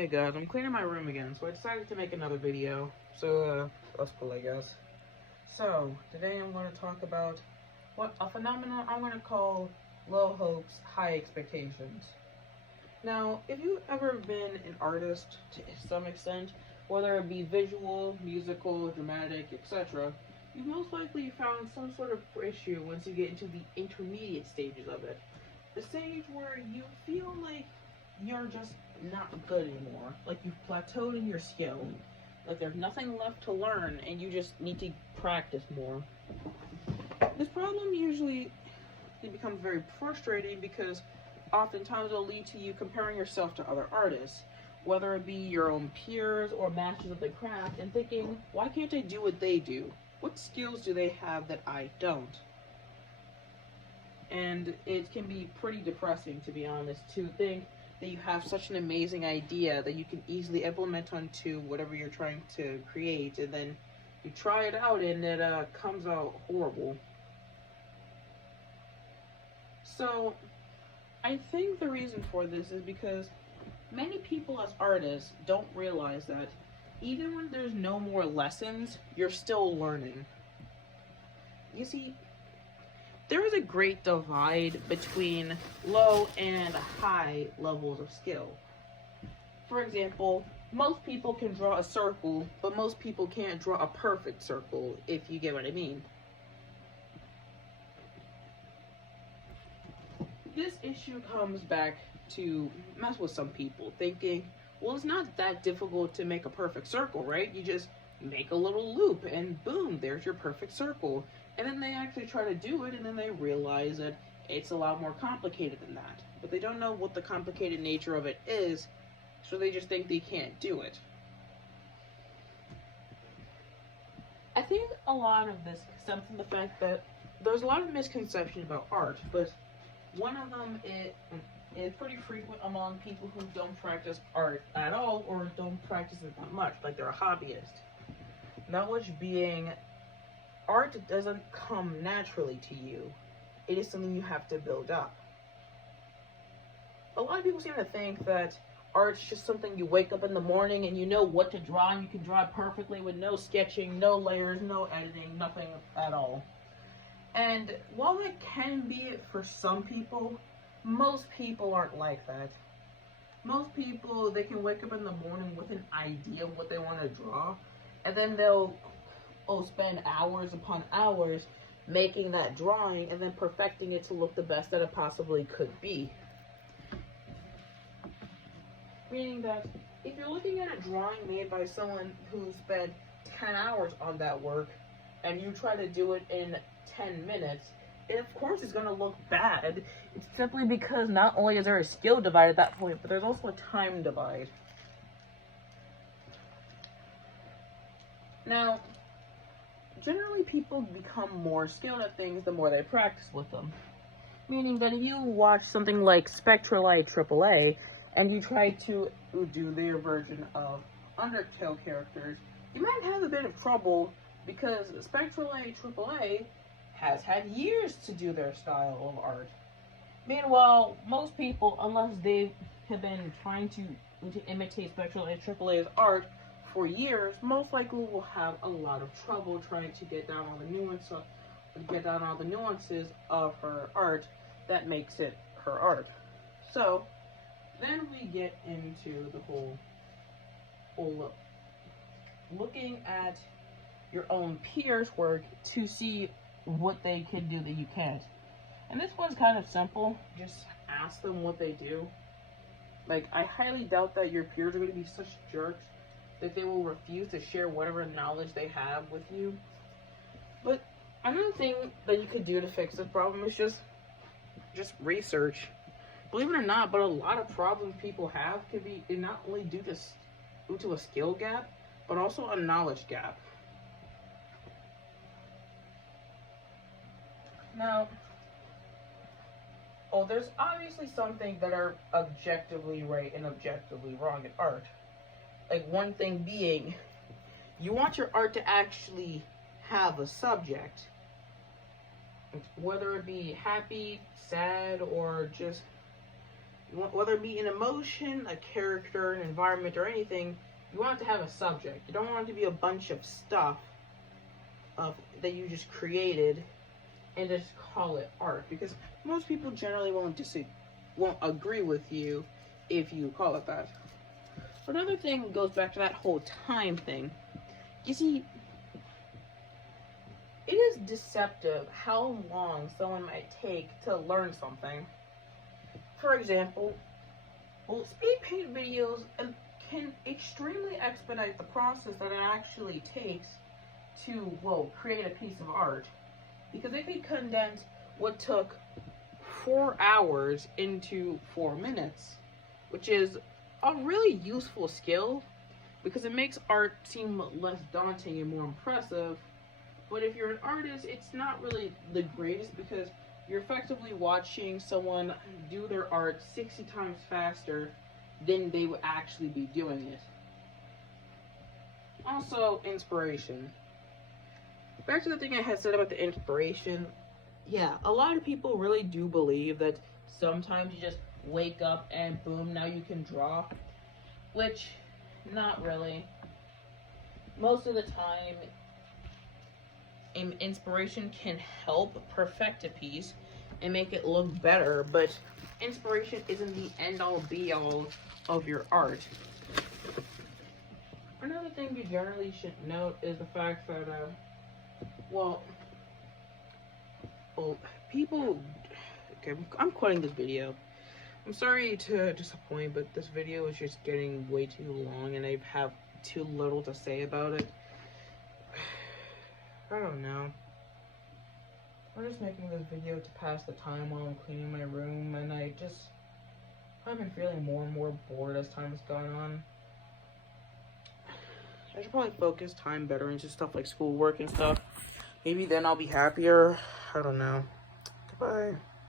Hey guys, I'm cleaning my room again, so I decided to make another video. So, that's cool, I guess. So, today I'm going to talk about what a phenomenon I'm going to call low hopes, high expectations. Now, if you've ever been an artist to some extent, whether it be visual, musical, dramatic, etc., you most likely found some sort of issue once you get into the intermediate stages of it. The stage where you feel like you're just not good anymore. Like you've plateaued in your skill. Like there's nothing left to learn and you just need to practice more. This problem usually it becomes very frustrating because oftentimes it'll lead to you comparing yourself to other artists, whether it be your own peers or masters of the craft, and thinking, why can't I do what they do? What skills do they have that I don't? And it can be pretty depressing, to be honest, to think that you have such an amazing idea that you can easily implement onto whatever you're trying to create, and then you try it out and it comes out horrible. So I think the reason for this is because many people as artists don't realize that even when there's no more lessons, you're still learning. You see, there is a great divide between low and high levels of skill. For example, most people can draw a circle, but most people can't draw a perfect circle, if you get what I mean. This issue comes back to mess with some people, thinking, well, it's not that difficult to make a perfect circle, right? You just make a little loop and boom, there's your perfect circle. And then they actually try to do it and then they realize that it's a lot more complicated than that. But they don't know what the complicated nature of it is, so they just think they can't do it. I think a lot of this stems from the fact that there's a lot of misconceptions about art, but one of them is pretty frequent among people who don't practice art at all or don't practice it that much, like they're a hobbyist. Knowledge being, art doesn't come naturally to you. It is something you have to build up. A lot of people seem to think that art's just something you wake up in the morning and you know what to draw and you can draw it perfectly with no sketching, no layers, no editing, nothing at all. And while that can be it for some people, most people aren't like that. Most people, they can wake up in the morning with an idea of what they want to draw, and then they'll spend hours upon hours making that drawing and then perfecting it to look the best that it possibly could be. Meaning that if you're looking at a drawing made by someone who spent 10 hours on that work and you try to do it in 10 minutes, it of course is going to look bad. It's simply because not only is there a skill divide at that point, but there's also a time divide. Now, generally people become more skilled at things the more they practice with them. Meaning that if you watch something like Spectralite AAA and you try to do their version of Undertale characters, you might have a bit of trouble because Spectralite AAA has had years to do their style of art. Meanwhile, most people, unless they have been trying to imitate Spectralite AAA's art for years, most likely will have a lot of trouble trying to get down all the nuances of her art that makes it her art. So then we get into the whole looking at your own peers' work to see what they can do that you can't. And this one's kind of simple. Just ask them what they do. Like, I highly doubt that your peers are going to be such jerks that they will refuse to share whatever knowledge they have with you. But another thing that you could do to fix this problem is just research. Believe it or not, but a lot of problems people have can be not only due to a skill gap, but also a knowledge gap. Now, there's obviously some things that are objectively right and objectively wrong in art. Like one thing being, you want your art to actually have a subject. Whether it be happy, sad, or just whether it be an emotion, a character, an environment, or anything, you want it to have a subject. You don't want it to be a bunch of stuff that you just created and just call it art, because most people generally won't agree with you if you call it that. Another thing goes back to that whole time thing. You see, it is deceptive how long someone might take to learn something. For example, speed paint videos can extremely expedite the process that it actually takes to, create a piece of art. Because they can condense what took 4 hours into 4 minutes, which is a really useful skill because it makes art seem less daunting and more impressive. But if you're an artist, it's not really the greatest because you're effectively watching someone do their art 60 times faster than they would actually be doing it. Also, inspiration. Back to the thing I had said about the inspiration. Yeah, a lot of people really do believe that sometimes you just wake up and boom, now you can draw. Which, not really. Most of the time, inspiration can help perfect a piece and make it look better, but inspiration isn't the end-all be-all of your art. Another thing you generally should note is the fact that, people, okay, I'm quitting this video. I'm sorry to disappoint, but this video is just getting way too long and I have too little to say about it. I don't know. I'm just making this video to pass the time while I'm cleaning my room, and I've been feeling more and more bored as time has gone on. I should probably focus time better into stuff like schoolwork and stuff. Maybe then I'll be happier. I don't know. Goodbye.